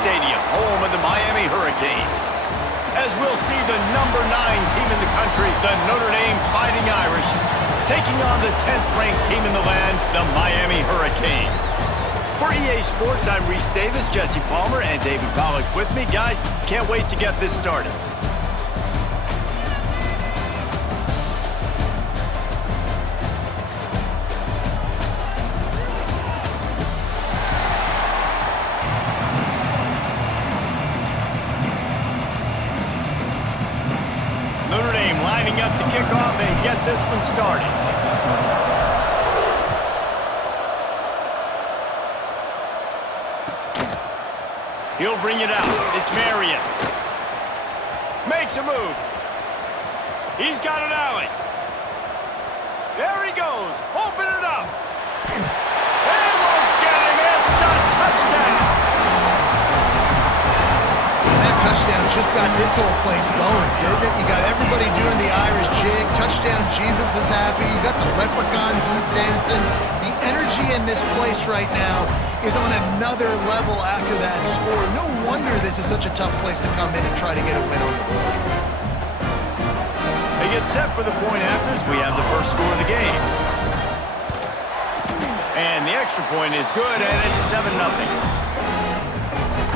Stadium, home of the Miami Hurricanes. As we'll see the #9 team in the country, the Notre Dame Fighting Irish, taking on the 10th-ranked team in the land, the Miami Hurricanes. For EA Sports, I'm Reese Davis, Jesse Palmer, and David Pollack with me. Guys, can't wait to get this started. Notre Dame lining up to kick off and get this one started. He'll bring it out. It's Marion. Makes a move. He's got an alley. There he goes. Open it up. They won't get him. It's a touchdown. That touchdown just got this whole place going, didn't it? You got everybody doing the Irish jig. Touchdown, Jesus is happy. You got the leprechaun, he's dancing. The energy in this place right now is on another level after that score. No wonder this is such a tough place to come in and try to get a win on the road. They get set for the point afters. We have the first score of the game. And the extra point is good, and it's 7-0.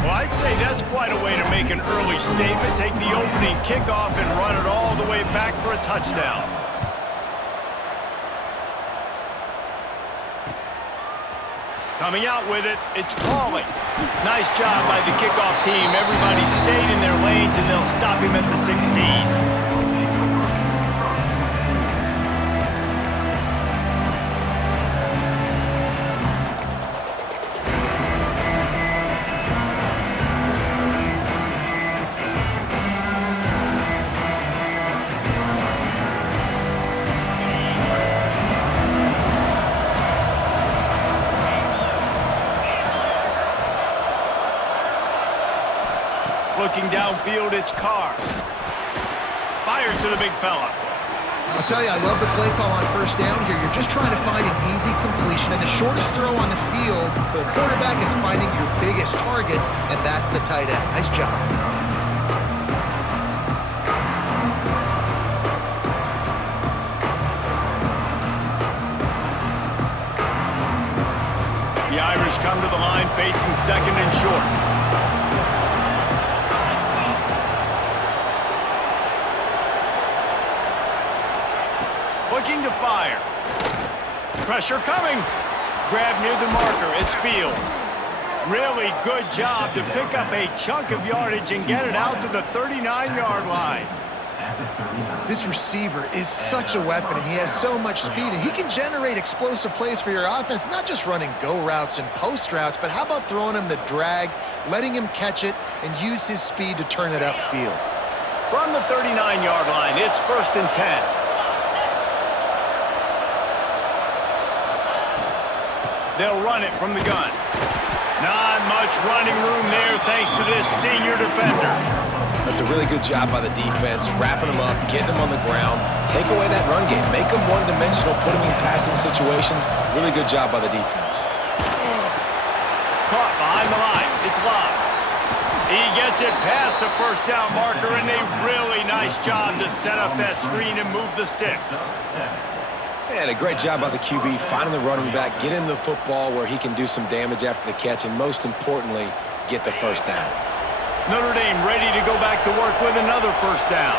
Well, I'd say that's quite a way to make an early statement. Take the opening kickoff and run it all the way back for a touchdown. Coming out with it, it's Pauly. Nice job by the kickoff team. Everybody stayed in their lanes, and they'll stop him at the 16. Looking downfield, it's Carr. Fires to the big fella. I'll tell you, I love the play call on first down here. You're just trying to find an easy completion, and the shortest throw on the field for the quarterback is finding your biggest target, and that's the tight end. Nice job. The Irish come to the line facing second and short. Looking to fire. Pressure coming. Grab near the marker. It's Fields. Really good job to pick up a chunk of yardage and get it out to the 39-yard line. This receiver is such a weapon, and he has so much speed, and he can generate explosive plays for your offense, not just running go routes and post routes, but how about throwing him the drag, letting him catch it, and use his speed to turn it upfield. From the 39-yard line, it's 1st and 10. They'll run it from the gun. Not much running room there thanks to this senior defender. That's a really good job by the defense, wrapping them up, getting them on the ground, take away that run game, make them one-dimensional, put them in passing situations. Really good job by the defense. Caught behind the line. It's Love. He gets it past the first down marker, and a really nice job to set up that screen and move the sticks. And a great job by the QB, finding the running back, get him the football where he can do some damage after the catch, and most importantly, get the first down. Notre Dame ready to go back to work with another first down.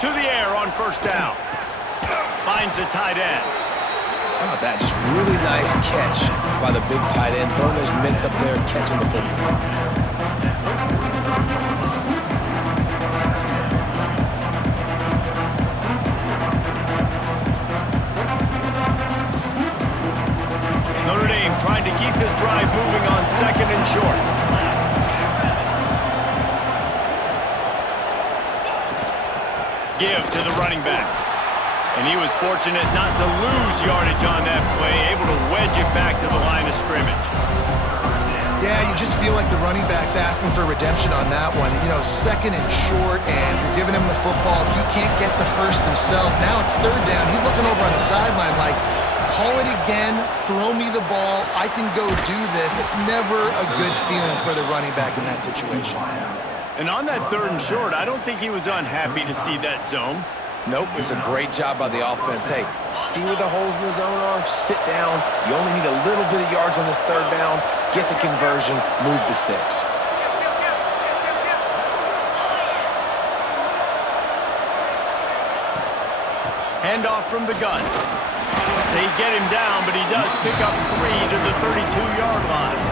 To the air on first down. Finds the tight end. How about that? Just really nice catch by the big tight end, throwing those mitts up there, catching the football. Trying to keep this drive moving on second and short. Give to the running back. And he was fortunate not to lose yardage on that play, able to wedge it back to the line of scrimmage. Yeah, you just feel like the running back's asking for redemption on that one. You know, second and short, and you're giving him the football. He can't get the first himself. Now it's third down. He's looking over on the sideline like, call it again, throw me the ball, I can go do this. It's never a good feeling for the running back in that situation. And on that 3rd and short, I don't think he was unhappy to see that zone. Nope, it's a great job by the offense. Hey, see where the holes in the zone are? Sit down. You only need a little bit of yards on this 3rd down. Get the conversion, move the sticks. Handoff from the gun. They get him down, but he does pick up 3 to the 32-yard line.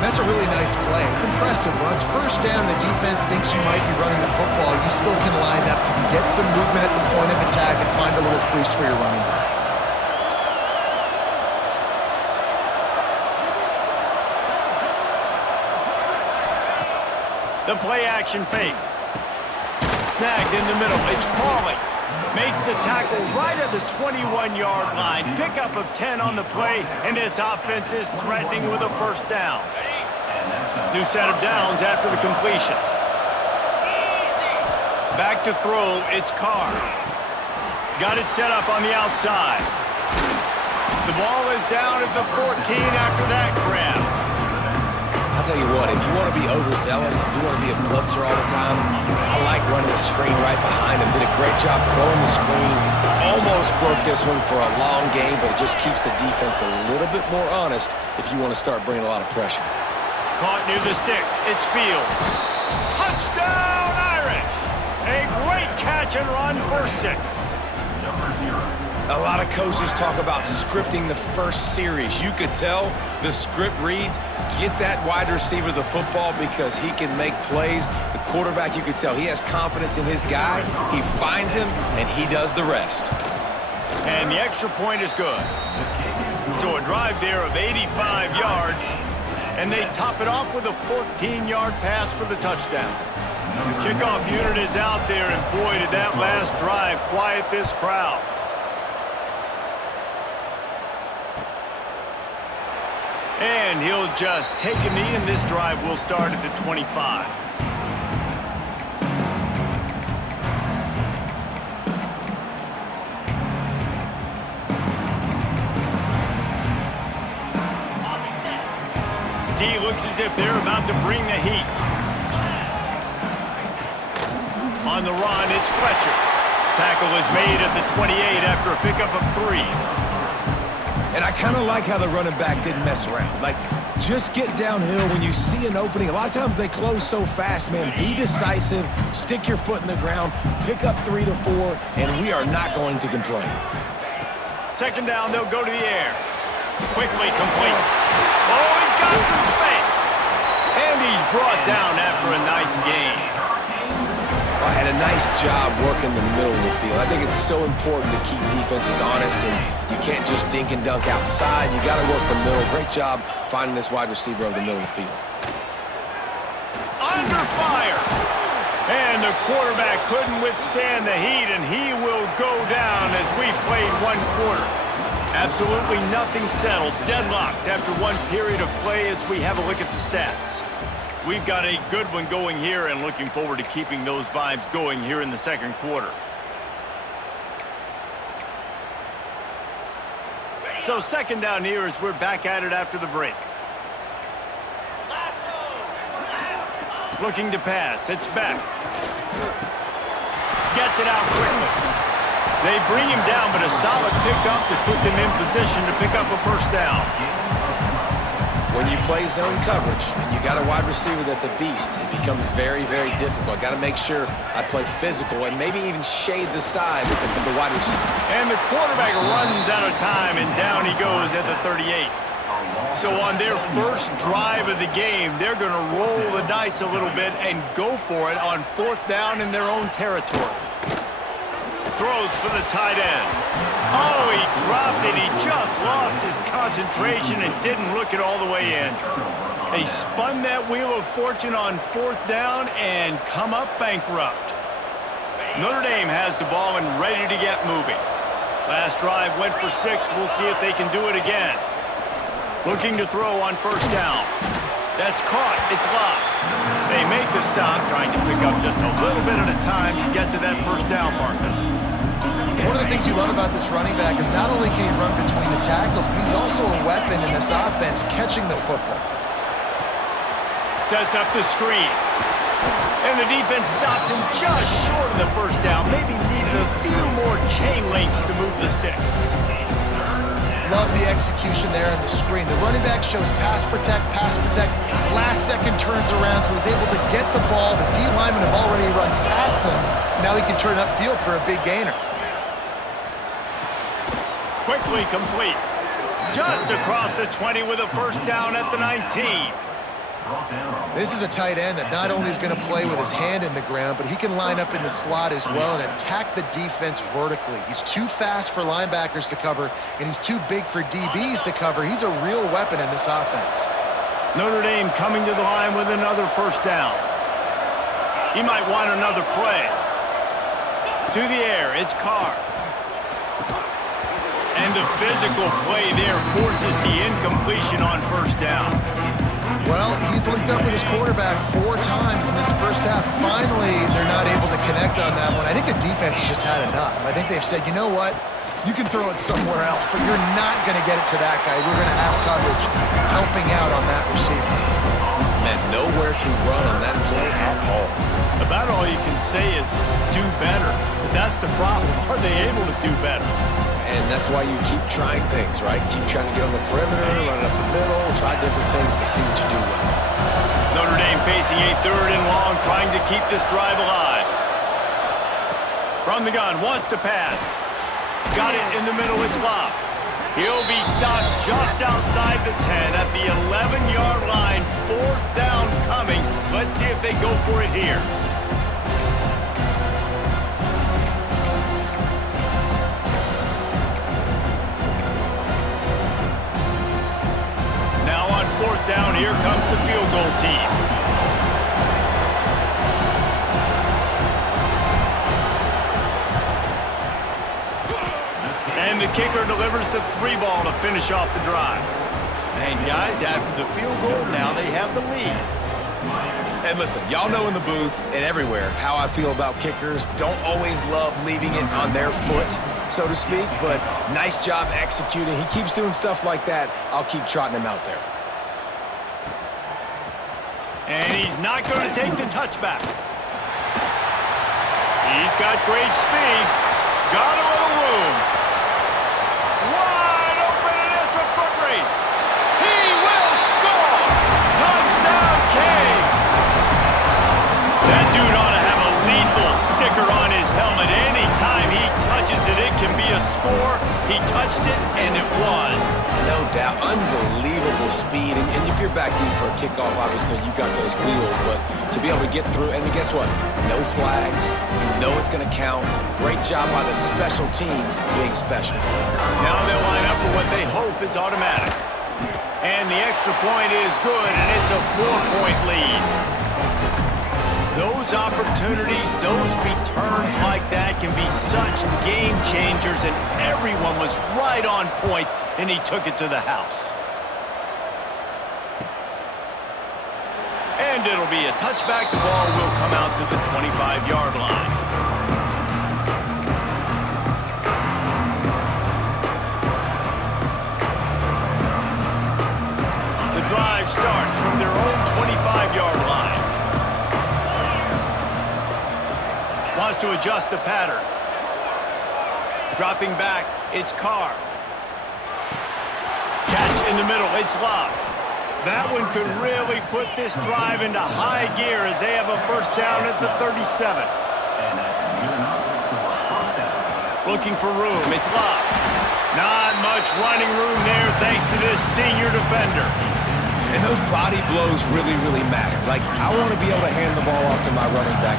And that's a really nice play. It's impressive. When it's 1st down, the defense thinks you might be running the football. You still can line up. You can get some movement at the point of attack and find a little crease for your running back. The play action fake. Snagged in the middle. It's Pauly. Makes the tackle right at the 21-yard line. Pickup of 10 on the play, and this offense is threatening with a 1st down. New set of downs after the completion. Back to throw, it's Carr. Got it set up on the outside. The ball is down at the 14 after that grab. I'll tell you what, if you want to be overzealous, if you want to be a blitzer all the time, I like running the screen right behind him. Did a great job throwing the screen. Almost broke this one for a long game, but it just keeps the defense a little bit more honest if you want to start bringing a lot of pressure. Caught near the sticks. It's Fields. Touchdown, Irish! A great catch and run for 6. A lot of coaches talk about scripting the first series. You could tell the script reads, get that wide receiver the football because he can make plays. The quarterback, you could tell, he has confidence in his guy. He finds him, and he does the rest. And the extra point is good. So a drive there of 85 yards, and they top it off with a 14-yard pass for the touchdown. The kickoff unit is out there, and boy, did that last drive quiet this crowd. And he'll just take a knee, and this drive will start at the 25. D looks as if they're about to bring the heat. On the run, it's Fletcher. Tackle is made at the 28 after a pickup of 3. And I kind of like how the running back didn't mess around. Like, just get downhill when you see an opening. A lot of times they close so fast, man. Be decisive, stick your foot in the ground, pick up 3 to 4, and we are not going to complain. 2nd down, they'll go to the air. Quickly complete. Oh, he's got some space. And he's brought down after a nice gain. Well, and a nice job working the middle of the field. I think it's so important to keep defenses honest, and you can't just dink and dunk outside. You got to work the middle. Great job finding this wide receiver over the middle of the field. Under fire. And the quarterback couldn't withstand the heat, and he will go down as we played 1 quarter. Absolutely nothing settled, deadlocked after 1 period of play as we have a look at the stats. We've got a good one going here and looking forward to keeping those vibes going here in the 2nd quarter. So 2nd down here as we're back at it after the break. Looking to pass. It's back. Gets it out quickly. They bring him down, but a solid pickup to put them in position to pick up a 1st down. When you play zone coverage and you got a wide receiver that's a beast, it becomes very, very difficult. Got to make sure I play physical and maybe even shade the side of the wide receiver. And the quarterback runs out of time, and down he goes at the 38. So on their first drive of the game, they're going to roll the dice a little bit and go for it on 4th down in their own territory. Throws for the tight end. Oh, he dropped it. He just lost his concentration and didn't look it all the way in. They spun that wheel of fortune on 4th down and come up bankrupt. Notre Dame has the ball and ready to get moving. Last drive went for 6. We'll see if they can do it again. Looking to throw on 1st down. That's caught. It's locked. They make the stop, trying to pick up just a little bit at a time to get to that 1st down marker. One of the things you love about this running back is not only can he run between the tackles, but he's also a weapon in this offense catching the football. Sets up the screen. And the defense stops him just short of the first down. Maybe needed a few more chain links to move the sticks. Love the execution there on the screen. The running back shows pass protect. Last second turns around, so he's able to get the ball. The D linemen have already run past him. Now he can turn upfield for a big gainer. Quickly complete. Just across the 20 with a first down at the 19. This is a tight end that not only is going to play with his hand in the ground, but he can line up in the slot as well and attack the defense vertically. He's too fast for linebackers to cover, and he's too big for DBs to cover. He's a real weapon in this offense. Notre Dame coming to the line with another first down. He might want another play. To the air, it's Carr. And the physical play there forces the incompletion on first down. Well, he's linked up with his quarterback 4 times in this first half. Finally, they're not able to connect on that one. I think the defense has just had enough. I think they've said, you know what? You can throw it somewhere else, but you're not going to get it to that guy. We're going to have coverage helping out on that receiver. And nowhere to run on that play at all. About all you can say is do better. But that's the problem. Are they able to do better? And that's why you keep trying things, right? Keep trying to get on the perimeter, run it up the middle, try different things to see what you do well. Notre Dame facing a 3rd and long, trying to keep this drive alive. From the gun, wants to pass. Got it in the middle, it's Love. He'll be stopped just outside the 10 at the 11-yard line. 4th down coming. Let's see if they go for it here. Now on 4th down, here comes the field goal team. And the kicker delivers the 3 ball to finish off the drive. And guys, after the field goal, now they have the lead. And listen, y'all know in the booth and everywhere how I feel about kickers. Don't always love leaving it on their foot, so to speak, but nice job executing. He keeps doing stuff like that. I'll keep trotting him out there. And he's not going to take the touchback. He's got great speed. Got a little room. Wide open, and it's a foot race. He will score! Touchdown, Canes! That dude ought to have a lethal sticker on his helmet. Anytime he touches it, it can be a score. He touched it, and it was. No doubt. Unbelievable speed. And if you're back deep for a kickoff, obviously you got those wheels, but to be able to get through, and guess what? No flags. You know it's going to count. Great job by the special teams being special. Now they'll line up for what they hope is automatic. And the extra point is good, and it's a 4-point lead. Those opportunities, those returns like that can be such game changers, and everyone was right on point, and he took it to the house. And it'll be a touchback. The ball will come out to the 25-yard line. The drive starts from their own 25-yard line. Wants to adjust the pattern. Dropping back, it's Carr. Catch in the middle, it's Love. That one could really put this drive into high gear as they have a first down at the 37. Looking for room, it's Love. Not much running room there thanks to this senior defender. And those body blows really, really matter. Like, I want to be able to hand the ball off to my running back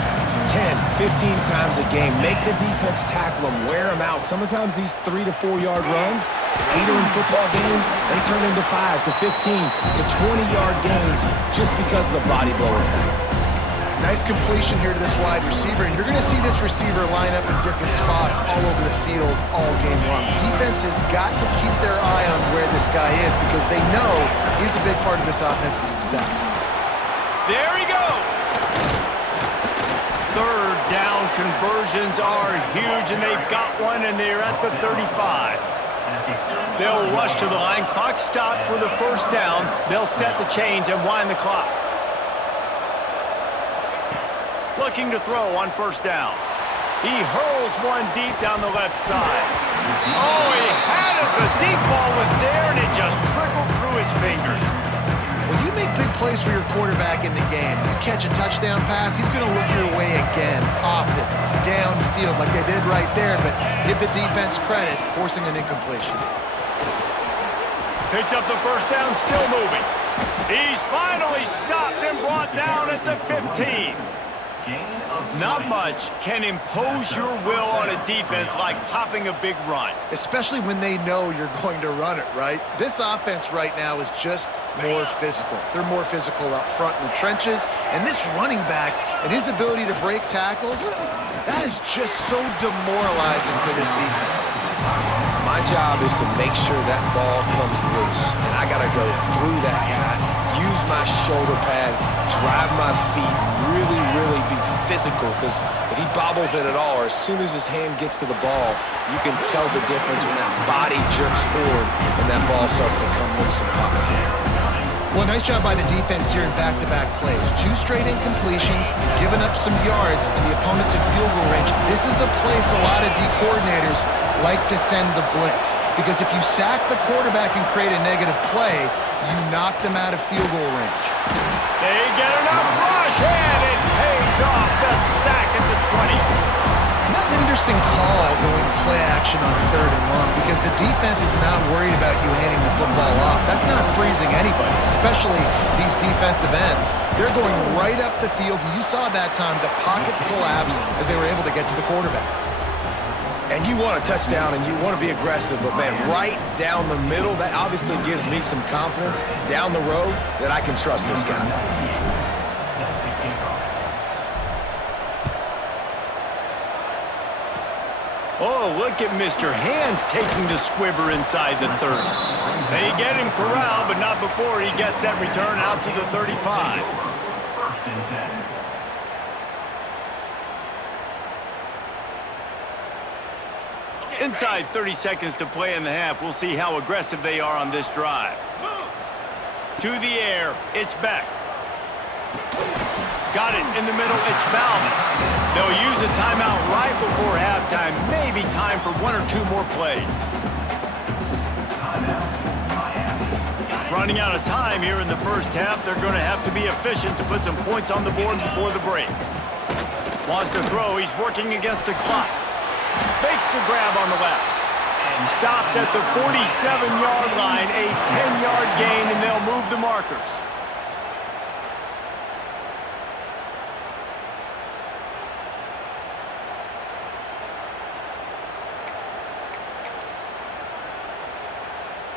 10, 15 times a game. Make the defense tackle them, wear them out. Sometimes these 3 to 4 yard runs, later in football games, they turn into 5 to 15 to 20-yard gains just because of the body blow effect. Nice completion here to this wide receiver, and you're going to see this receiver line up in different spots all over the field all game long. Defense has got to keep their eye on where this guy is because they know he's a big part of this offense's success. There he goes. 3rd down conversion downs are huge, and they've got one, and they're at the 35. They'll rush to the line. Clock stopped for the first down. They'll set the chains and wind the clock. Looking to throw on first down. He hurls one deep down the left side. Oh, he had it. The deep ball was there, and it just trickled through his fingers. Well, you make big plays for your quarterback in the game. You catch a touchdown pass, he's going to look your way again, often, downfield like they did right there, but give the defense credit, forcing an incompletion. Picks up the first down, still moving. He's finally stopped and brought down at the 15. Not much can impose your will on a defense like popping a big run. Especially when they know you're going to run it, right? This offense right now is just more physical. They're more physical up front in the trenches, and this running back and his ability to break tackles, that is just so demoralizing for this defense. My job is to make sure that ball comes loose, and I got to go through that guy, use my shoulder pad, drive my feet, really be physical, because if he bobbles it at all, or as soon as his hand gets to the ball, you can tell the difference when that body jerks forward and that ball starts to come loose and pop out. Well, nice job by the defense here in back-to-back plays. 2 straight incompletions, giving up some yards, and the opponent's in field goal range. This is a place a lot of D coordinators like to send the blitz, because if you sack the quarterback and create a negative play, you knock them out of field goal range. They get enough rush, and it pays off. The sack at the 20. And that's an interesting call going play action on 3rd and long, because the defense is not worried about you handing the football off. That's not freezing anybody, especially these defensive ends. They're going right up the field. You saw that time the pocket collapse as they were able to get to the quarterback. And you want a touchdown and you want to be aggressive, but man, right down the middle, that obviously gives me some confidence down the road that I can trust this guy. Oh, look at Mr. Hands taking the squibber inside the 30. They get him corralled, but not before he gets that return out to the 35. First and 10. Inside 30 seconds to play in the half. We'll see how aggressive they are on this drive. To the air, it's Beck. Got it in the middle, it's Bauman. They'll use a timeout right before halftime. Maybe time for 1 or 2 more plays. Running out of time here in the first half. They're going to have to be efficient to put some points on the board before the break. Wants to throw, he's working against the clock. Makes the grab on the left. Stopped at the 47-yard line, a 10-yard gain, and they'll move the markers.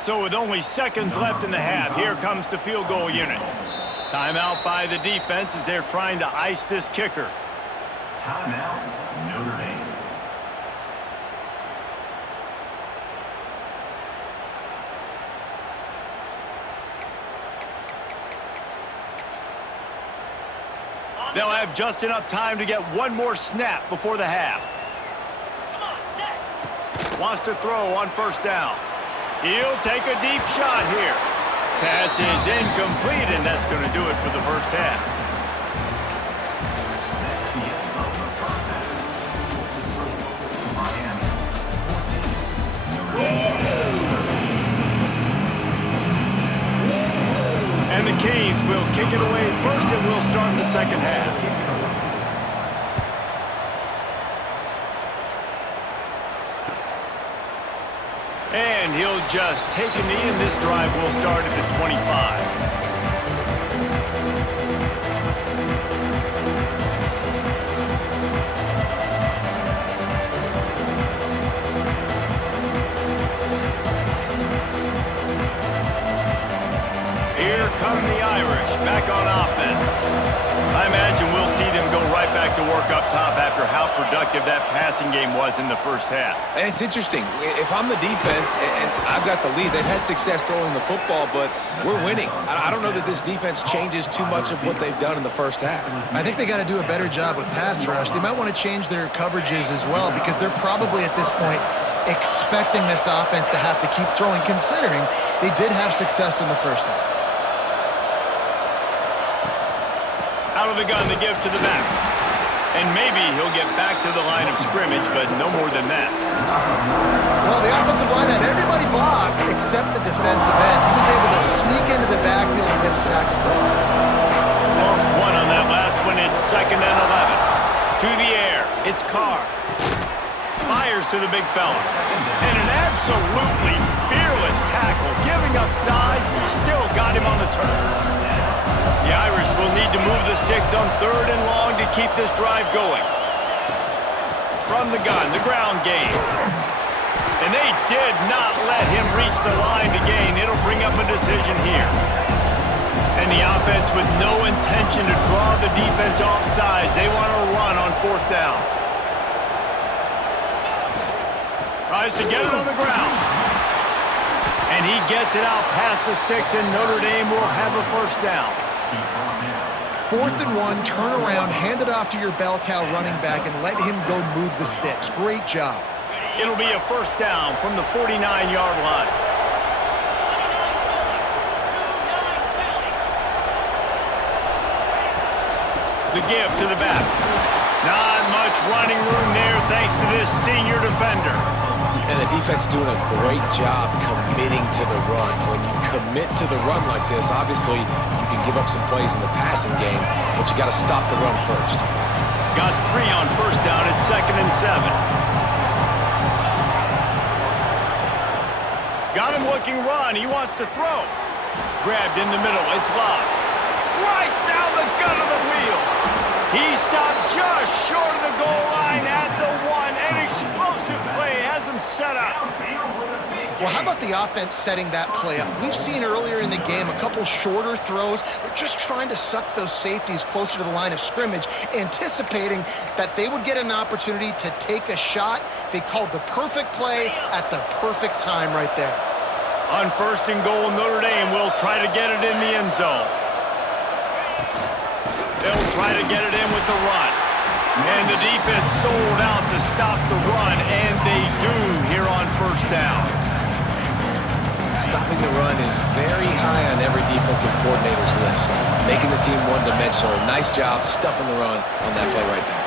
So with only seconds left in the half, here comes the field goal unit. Timeout by the defense as they're trying to ice this kicker. Timeout, Notre Dame. They'll have just enough time to get one more snap before the half. Wants to throw on first down. He'll take a deep shot here. Pass is incomplete, and that's going to do it for the first half. And the Canes will kick it away first, and we'll start the second half. And he'll just take a knee, and this drive will start at the 25. Here comes the Irish back on offense. I imagine we'll see them go right back to work up top after how productive that passing game was in the first half. And it's interesting. If I'm the defense and I've got the lead, they've had success throwing the football, but we're winning. I don't know that this defense changes too much of what they've done in the first half. I think they got to do a better job with pass rush. They might want to change their coverages as well because they're probably at this point expecting this offense to have to keep throwing, considering they did have success in the first half. Out of the gun to give to the back. And maybe he'll get back to the line of scrimmage, but no more than that. Well, the offensive line had everybody blocked except the defensive end. He was able to sneak into the backfield and get the tackle for once. Lost one on that last one. It's 2nd and 11. To the air. It's Carr. Fires to the big fella. And an absolutely fearless tackle. Giving up size, still got him on the turf. The Irish will need to move the sticks on 3rd and long to keep this drive going. From the gun, the ground game. And they did not let him reach the line to gain. It'll bring up a decision here. And the offense with no intention to draw the defense off sides. They want to run on 4th down. Tries to get it on the ground. And he gets it out past the sticks, and Notre Dame will have a 1st down. 4th and 1, turn around, hand it off to your bell cow running back, and let him go move the sticks. Great job. It'll be a 1st down from the 49-yard line. The give to the back. Not much running room there thanks to this senior defender. And the defense doing a great job committing to the run. When you commit to the run like this, obviously you can give up some plays in the passing game, but you got to stop the run first. Got 3 on 1st down at 2nd and 7. Got him looking run. He wants to throw. Grabbed in the middle. It's Love. Right down the gut of the field. He stopped just short of the goal line at the 1. An explosive play has him set up. Well, how about the offense setting that play up? We've seen earlier in the game a couple shorter throws. They're just trying to suck those safeties closer to the line of scrimmage, anticipating that they would get an opportunity to take a shot. They called the perfect play at the perfect time right there. On 1st and goal, Notre Dame will try to get it in the end zone. They'll try to get it in with the run. And the defense sold out to stop the run, and they do here on 1st down. Stopping the run is very high on every defensive coordinator's list. Making the team one-dimensional. Nice job stuffing the run on that play right there.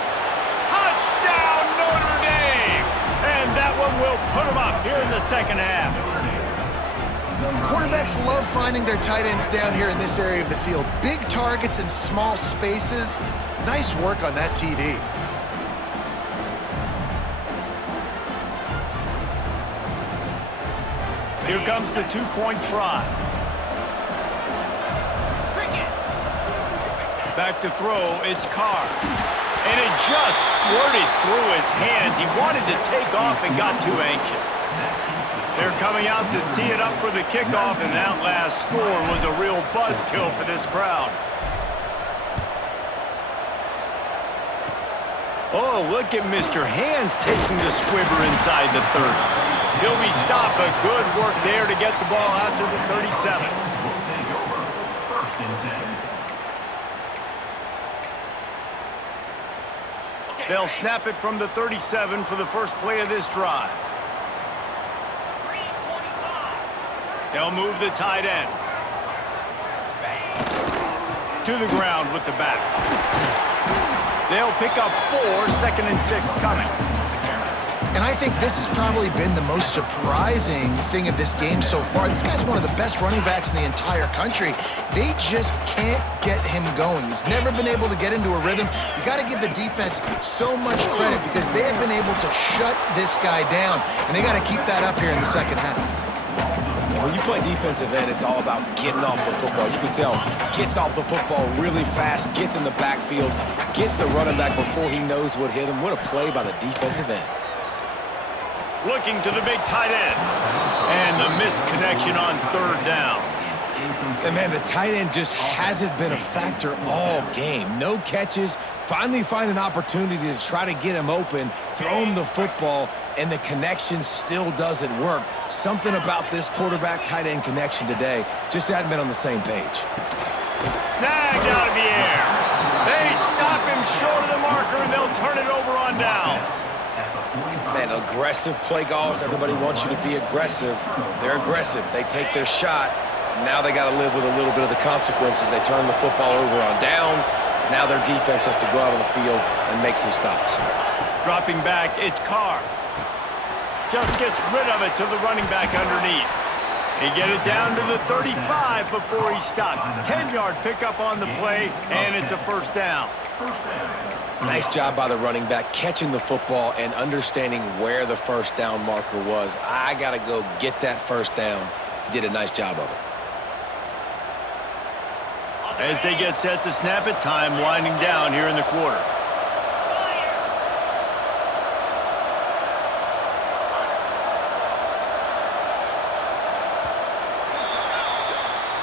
Touchdown, Notre Dame! And that one will put them up here in the 2nd half. Quarterbacks love finding their tight ends down here in this area of the field. Big targets in small spaces. Nice work on that TD. Here comes the 2-point try. Back to throw, it's Carr. And it just squirted through his hands. He wanted to take off and got too anxious. They're coming out to tee it up for the kickoff, and that last score was a real buzzkill for this crowd. Oh, look at Mr. Hands taking the squibber inside the 30. He'll be stopped, but good work there to get the ball out to the 37. We'll take over 1st and 10. They'll snap it from the 37 for the first play of this drive. They'll move the tight end. To the ground with the back. They'll pick up 4, 2nd and 6 coming. And I think this has probably been the most surprising thing of this game so far. This guy's one of the best running backs in the entire country. They just can't get him going. He's never been able to get into a rhythm. You got to give the defense so much credit because they have been able to shut this guy down, and they got to keep that up here in the 2nd half. When you play defensive end, it's all about getting off the football. You can tell, gets off the football really fast, gets in the backfield, gets the running back before he knows what hit him. What a play by the defensive end. Looking to the big tight end. And the missed connection on 3rd down. And man, the tight end just hasn't been a factor all game. No catches, finally find an opportunity to try to get him open, throw him the football, and the connection still doesn't work. Something about this quarterback-tight end connection today just hadn't been on the same page. Snagged out of the air. They stop him short of the marker, and they'll turn it over on downs. Man, aggressive play calls. Everybody wants you to be aggressive. They're aggressive. They take their shot. Now they got to live with a little bit of the consequences. They turn the football over on downs. Now their defense has to go out on the field and make some stops. Dropping back, it's Carr. Just gets rid of it to the running back underneath. They get it down to the 35 before he stopped. 10-yard pickup on the play, and it's a first down. Nice job by the running back catching the football and understanding where the first down marker was. I got to go get that first down. He did a nice job of it. As they get set to snap it, time winding down here in the quarter.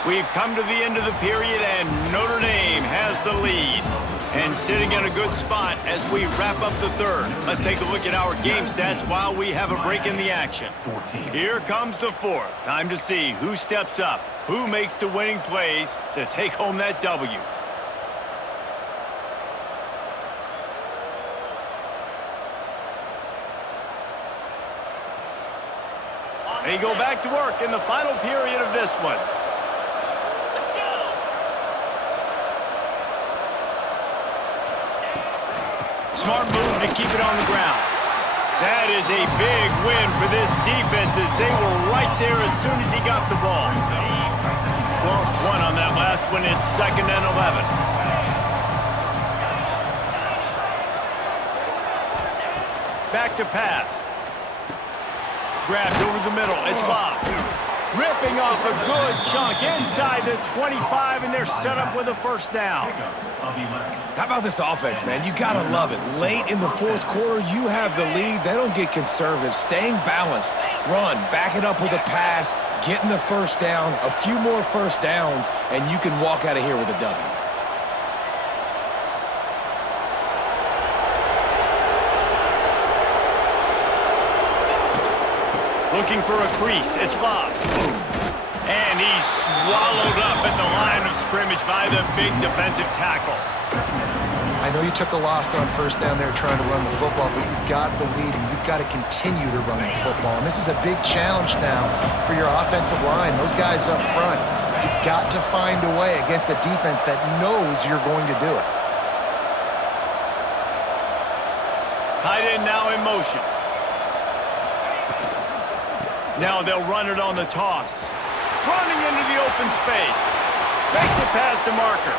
We've come to the end of the period, and Notre Dame has the lead. And sitting in a good spot as we wrap up the third. Let's take a look at our game stats while we have a break in the action. Here comes the fourth. Time to see who steps up, who makes the winning plays to take home that W. They go back to work in the final period of this one. Smart move to keep it on the ground. That is a big win for this defense as they were right there as soon as he got the ball. Lost one on that last one. It's 2nd and 11. Back to pass. Grabbed over the middle. It's Love. Ripping off a good chunk inside the 25, and they're set up with a first down. How about this offense, man? You gotta love it. Late in the fourth quarter, you have the lead. They don't get conservative. Staying balanced. Run, back it up with a pass, getting the first down, a few more first downs, and you can walk out of here with a W. Looking for a crease. It's Love. And he's swallowed up at the line of scrimmage by the big defensive tackle. I know you took a loss on first down there trying to run the football, but you've got the lead and you've got to continue to run the football. And this is a big challenge now for your offensive line. Those guys up front, you've got to find a way against a defense that knows you're going to do it. Tight end now in motion. Now they'll run it on the toss. Running into the open space. Makes it past the marker.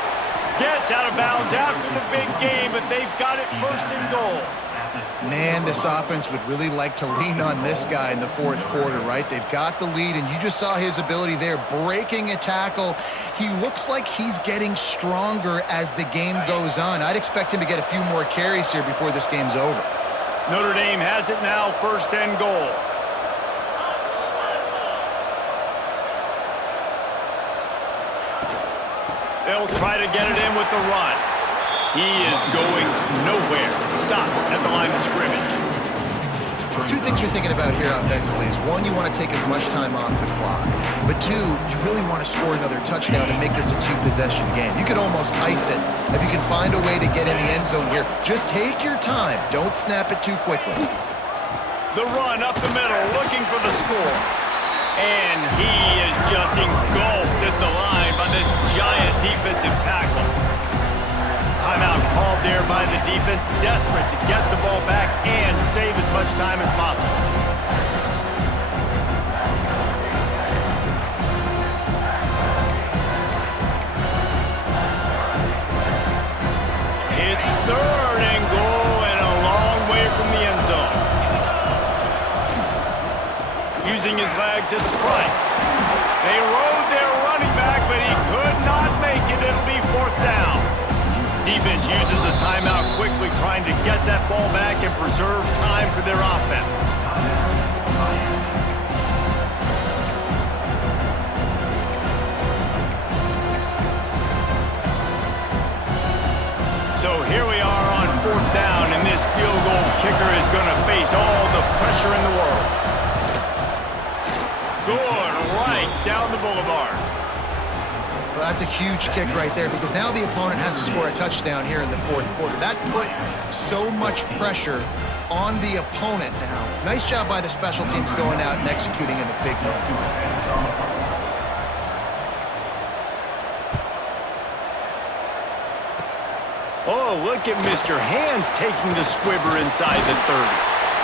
Gets out of bounds after the big game, but they've got it 1st and goal. Man, this offense would really like to lean on this guy in the fourth quarter, right? They've got the lead, and you just saw his ability there, breaking a tackle. He looks like he's getting stronger as the game goes on. I'd expect him to get a few more carries here before this game's over. Notre Dame has it now, 1st and goal. They'll try to get it in with the run. He is going nowhere. Stop at the line of scrimmage. Well, 2 things you're thinking about here offensively is, 1, you want to take as much time off the clock. But 2, you really want to score another touchdown and make this a 2-possession game. You could almost ice it if you can find a way to get in the end zone here. Just take your time. Don't snap it too quickly. The run up the middle, looking for the score. And he is just engulfed at the line by this giant defensive tackle. Timeout called there by the defense, desperate to get the ball back and save as much time as possible. It's 3rd and goal and a long way from the end zone. Using his legs, it's Price. They rode their running back, but he could not make it. It'll be 4th down. Defense uses a timeout quickly, trying to get that ball back and preserve time for their offense. here we are on 4th down, and this field goal kicker is going to face all the pressure in the world. Good, right down the boulevard. Well, that's a huge kick right there because now the opponent has to score a touchdown here in the 4th quarter. That put so much pressure on the opponent now. Nice job by the special teams going out and executing in a big way. Oh, look at Mr. Hands taking the squibber inside the 30.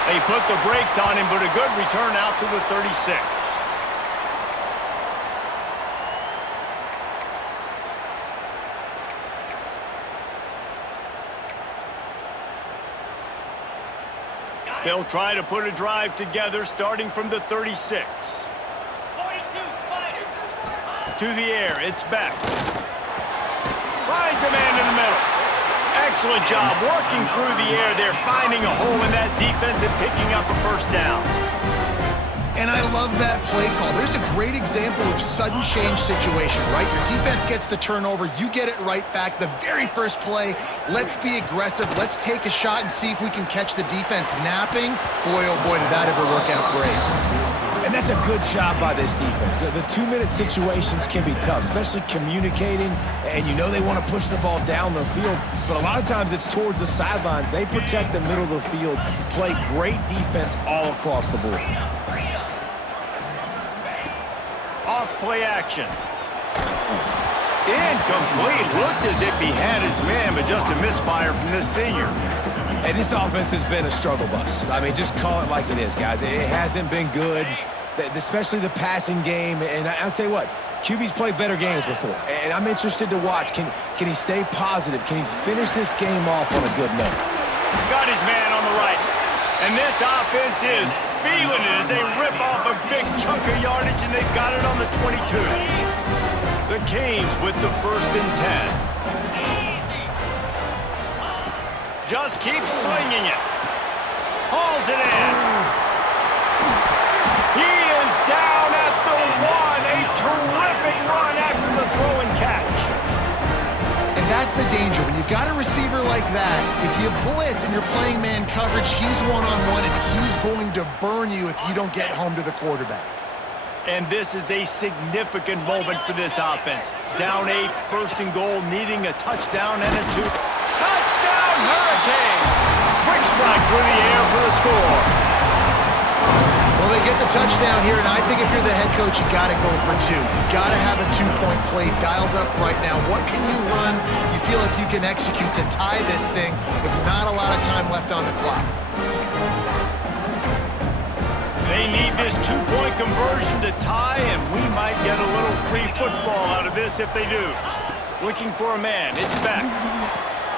They put the brakes on him, but a good return out to the 36. They'll try to put a drive together starting from the 36. 42, Spider. To the air, it's back. Finds a man in the middle. Excellent job working through the air there, finding a hole in that defense and picking up a first down. And I love that play call. There's a great example of sudden change situation, right? Your defense gets the turnover, you get it right back. The very first play, let's be aggressive. Let's take a shot and see if we can catch the defense napping. Boy, oh boy, did that ever work out great. And that's a good job by this defense. The 2-minute situations can be tough, especially communicating, and you know they want to push the ball down the field, but a lot of times it's towards the sidelines. They protect the middle of the field, play great defense all across the board. Off play action. Incomplete. Looked as if he had his man, but just a misfire from this senior. And this offense has been a struggle bus. I mean, just call it like it is, guys. It hasn't been good, especially the passing game. And I'll tell you what, QB's played better games before. And I'm interested to watch. Can he stay positive? Can he finish this game off on a good note? Got his man on the right. And this offense is feeling it as they rip off a big chunk of yardage, and they've got it on the 22. The Canes with the 1st and 10. Just keeps swinging it. Hauls it in. He is down at the 1. A terrific run after the throw and catch. And that's the danger. When you've got a receiver like that, if you blitz and you're playing man coverage, he's one-on-one, and he's going to burn you if you don't get home to the quarterback. And this is a significant moment for this offense. Down 8, 1st and goal, needing a touchdown and a 2. Touchdown, Hurricane! Quick strike through the air for the score. Well, they get the touchdown here, and I think if you're the head coach, you got to go for 2. You got to have a 2-point play dialed up right now. What can you run you feel like you can execute to tie this thing with not a lot of time left on the clock? They need this 2-point conversion to tie, and we might get a little free football out of this if they do. Looking for a man. It's back.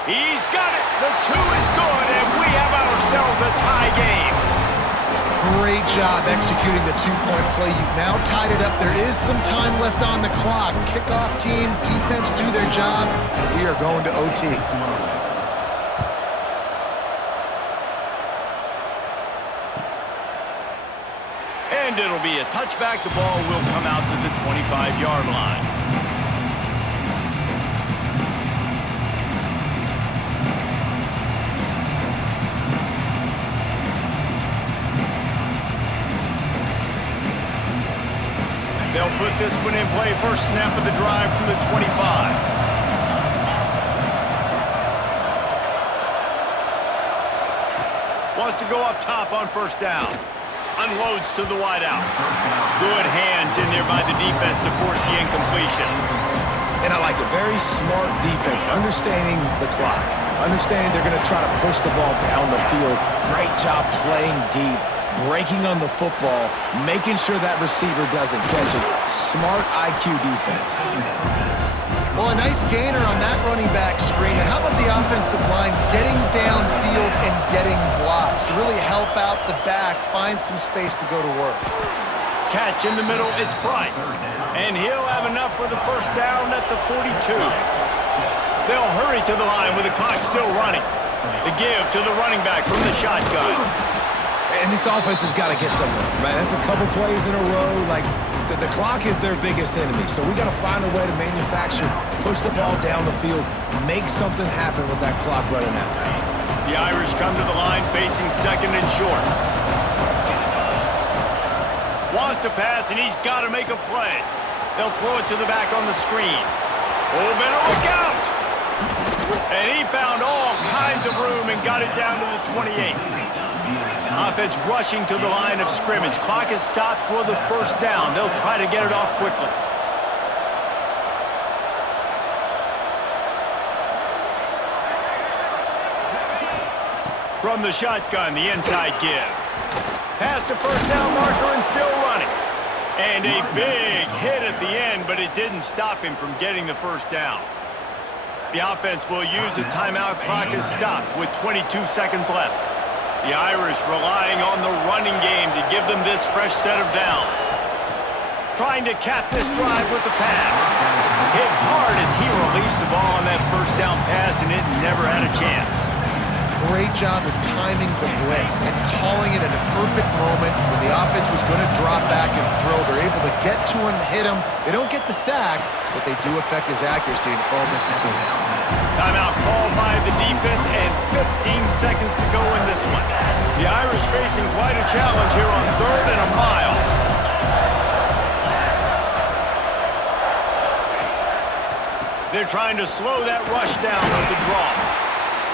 He's got it. The 2 is good, and we have ourselves a tie game. Great job executing the 2-point play. You've now tied it up. There is some time left on the clock. Kickoff team, defense do their job, and we are going to OT. And it'll be a touchback. The ball will come out to the 25-yard line. They'll put this one in play. First snap of the drive from the 25. Wants to go up top on 1st down. Unloads to the wideout. Good hands in there by the defense to force the incompletion. And I like it. Very smart defense, understanding the clock, understanding they're going to try to push the ball down the field. Great job playing deep, breaking on the football, making sure that receiver doesn't catch it. Smart IQ defense. Well, a nice gainer on that running back screen. How about the offensive line getting downfield and getting blocks to really help out the back, find some space to go to work? Catch in the middle, it's Price. And he'll have enough for the 1st down at the 42. They'll hurry to the line with the clock still running. The give to the running back from the shotgun. And this offense has got to get somewhere, right? That's a couple plays in a row. Like, The clock is their biggest enemy, so we got to find a way to manufacture, push the ball down the field, make something happen with that clock running out. The Irish come to the line facing second and short. Wants to pass, and he's got to make a play. They'll throw it to the back on the screen. Oh, better look out! And he found all kinds of room and got it down to the 28. Offense rushing to the line of scrimmage. Clock is stopped for the first down. They'll try to get it off quickly. From the shotgun, the inside give. Past the first down marker and still running. And a big hit at the end, but it didn't stop him from getting the first down. The offense will use a timeout. Clock is stopped with 22 seconds left. The Irish relying on the running game to give them this fresh set of downs. Trying to cap this drive with the pass. Hit hard as he released the ball on that first down pass, and it never had a chance. Great job of timing the blitz and calling it at a perfect moment when the offense was going to drop back and throw. They're able to get to him, hit him. They don't get the sack, but they do affect his accuracy and falls incomplete. Timeout called by the defense and 15 seconds to go in this one. The Irish facing quite a challenge here on 3rd and a mile. They're trying to slow that rush down with the draw.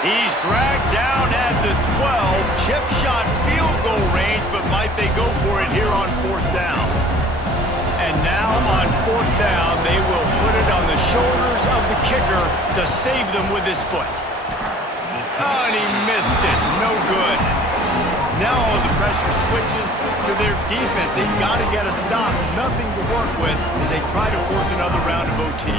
He's dragged down at the 12, chip shot field goal range, but might they go for it here on 4th down? And now on 4th down, they will put it on the shoulders of the kicker to save them with his foot. Oh, and he missed it. No good. Now all the pressure switches to their defense. They've got to get a stop. Nothing to work with as they try to force another round of OT.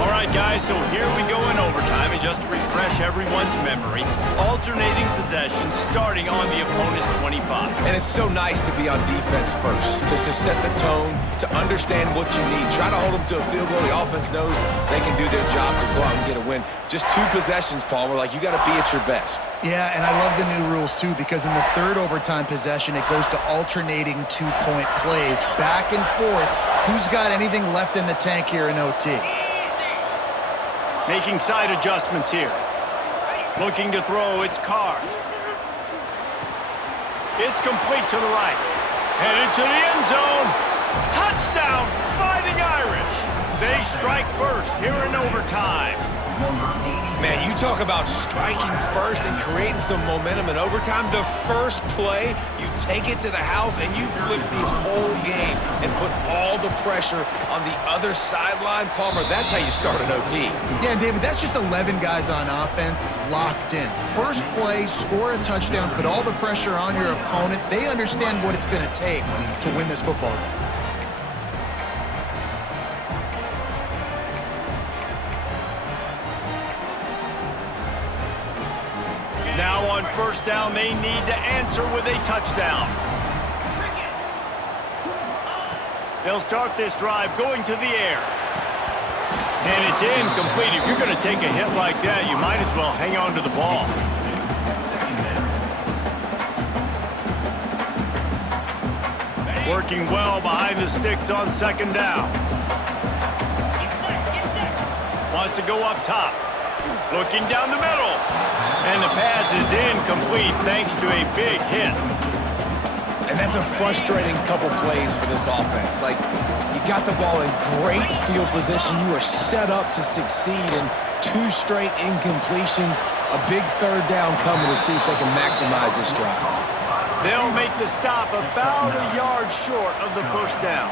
All right, guys, so here we go in overtime, and just to refresh everyone's memory, alternating possessions starting on the opponent's 25. And it's so nice to be on defense first, just to set the tone, to understand what you need. Try to hold them to a field goal. The offense knows they can do their job to go out and get a win. Just 2 possessions, Paul. We're like, you got to be at your best. Yeah, and I love the new rules, too, because in the 3rd overtime possession, it goes to alternating 2-point plays, back and forth. Who's got anything left in the tank here in OT? Making side adjustments here. Looking to throw, it's Carr. It's complete to the right. Headed to the end zone. Touchdown, Fighting Irish. They strike first here in overtime. Man, you talk about striking first and creating some momentum in overtime. The first play, you take it to the house and you flip the whole game and put all the pressure on the other sideline. Palmer, that's how you start an OT. Yeah, and David, that's just 11 guys on offense locked in. First play, score a touchdown, put all the pressure on your opponent. They understand what it's going to take to win this football game. Now on first down, they need to answer with a touchdown. They'll start this drive going to the air. And it's incomplete. If you're going to take a hit like that, you might as well hang on to the ball. Working well behind the sticks on 2nd down. Wants to go up top. Looking down the middle. And the pass is incomplete thanks to a big hit. And that's a frustrating couple plays for this offense. Like, you got the ball in great field position. You are set up to succeed, and 2 straight incompletions. A big 3rd down coming to see if they can maximize this drive. They'll make the stop about a yard short of the first down.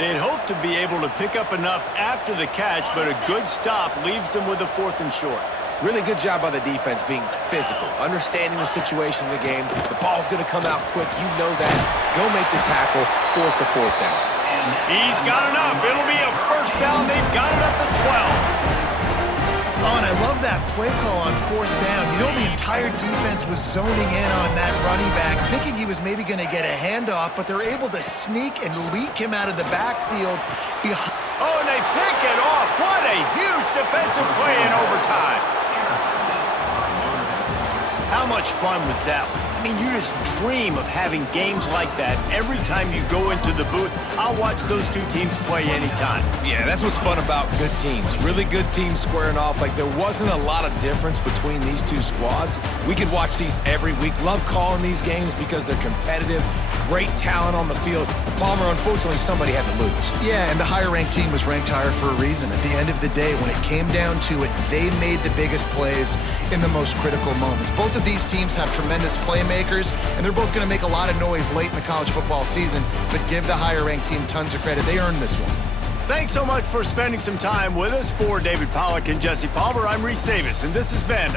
They'd hope to be able to pick up enough after the catch, but a good stop leaves them with a 4th and short. Really good job by the defense being physical, understanding the situation in the game. The ball's going to come out quick. You know that. Go make the tackle, force the 4th down. He's got enough. It'll be a first down. They've got it up to 12. Oh, and I love that play call on 4th down. You know, the entire defense was zoning in on that running back, thinking he was maybe going to get a handoff, but they're able to sneak and leak him out of the backfield. Oh, and they pick it off. What a huge defensive play in overtime. How much fun was that one? I mean, you just dream of having games like that every time you go into the booth. I'll watch those two teams play anytime. Yeah, that's what's fun about good teams. Really good teams squaring off. Like, there wasn't a lot of difference between these two squads. We could watch these every week. Love calling these games because they're competitive. Great talent on the field. Palmer, unfortunately, somebody had to lose. Yeah, and the higher-ranked team was ranked higher for a reason. At the end of the day, when it came down to it, they made the biggest plays in the most critical moments. Both of these teams have tremendous playmakers, and they're both going to make a lot of noise late in the college football season, but give the higher-ranked team tons of credit. They earned this one. Thanks so much for spending some time with us. For David Pollack and Jesse Palmer, I'm Reese Davis, and this has been